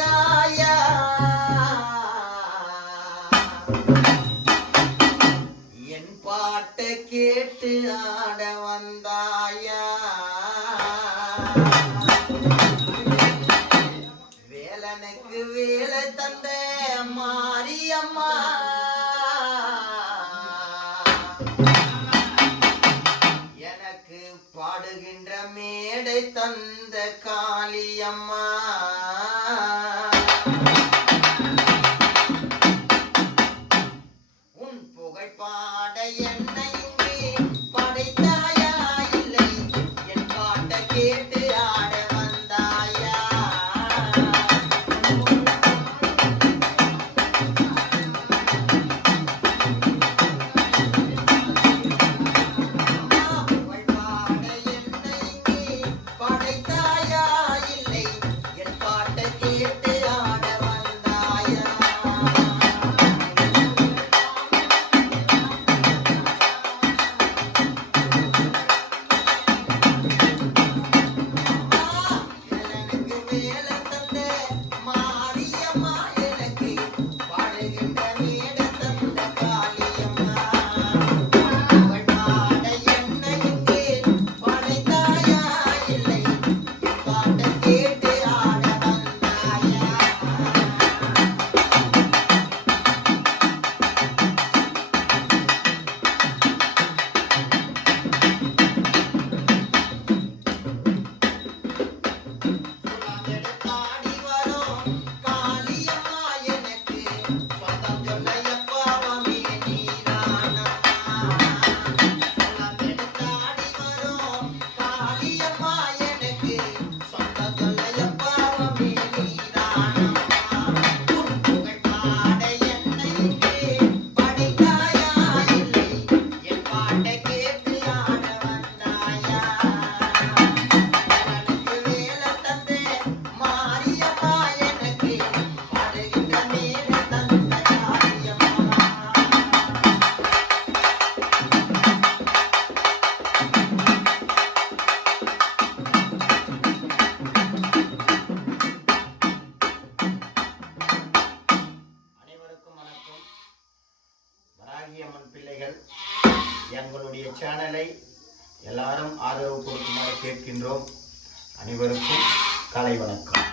படைத்தாயா என் பாட்டை கேட்டு ஆட வந்தாயா வேலனுக்கு வேலை தந்த மாரியம்மா எனக்கு பாடுகின்ற மேடை தந்த காளியம்மா உன் புகழ் பாட என்னை இங்கே படைத்தாயா இல்லை என் பாட்டை கேட்டு ஆட வந்தாயா அம்மன் பிள்ளைகள் எங்களுடைய சேனலை எல்லாரும் ஆதரவு கொடுக்குமாறு கேட்கின்றோம். அனைவருக்கும் காலை வணக்கம்.